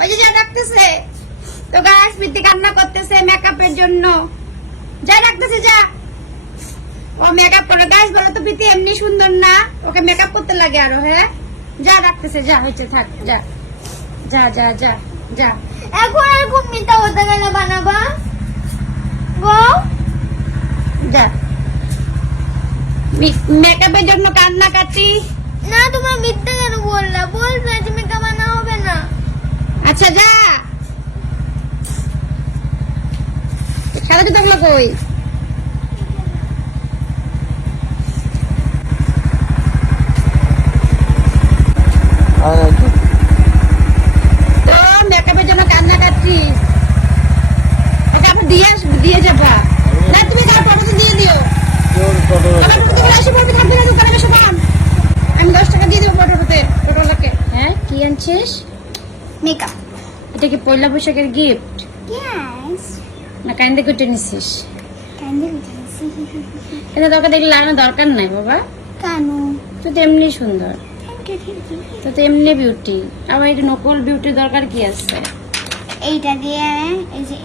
ওই যে যা ডাকতেছে তো গাইস, প্রীতি কান্না করতেছে মেকআপের জন্য। যা ডাকতেছে যা, ও মেকআপ করে। গাইস বলো তো প্রীতি এমনি সুন্দর না, ওকে মেকআপ করতে লাগে আরো। হ্যাঁ যা ডাকতেছে, যা হয়েছে থাক, যা যা যা যা যা। এখন আর খুব মিথ্যা কথা কেন বানাবা বউ? যা মেকআপের জন্য কান্নাকাটি। না তোমরা মিথ্যা কেন বললা? বলবে তুমি কামানো হবে না। আচ্ছা যা, সারা তো তোমরা কই? তো মেকআপের জন্য কান্নাকাটি। আচ্ছা দিয়ে আসবো, দিয়ে যাবা না তুমি? ফটো দিয়ে দিও। আমি 10 টাকা দিয়ে দেবো ফটোতে, টোটোলাকে। হ্যাঁ কি আনছিস? মেকআপ। এটা কি পয়লা বৈশাখের গিফট ইয়েস। না কাইন্দে কেটে নিছিস? ক্যান্ডেল। এটা তোকে দেখলে লাগানোর দরকার নাই বাবা, কেন? তুই তো এমনি সুন্দর, থ্যাংক ইউ। তো তো এমনি বিউটি। আবার এটা নকল বিউটির দরকার কি আছে? এইটা দিয়ে এই যে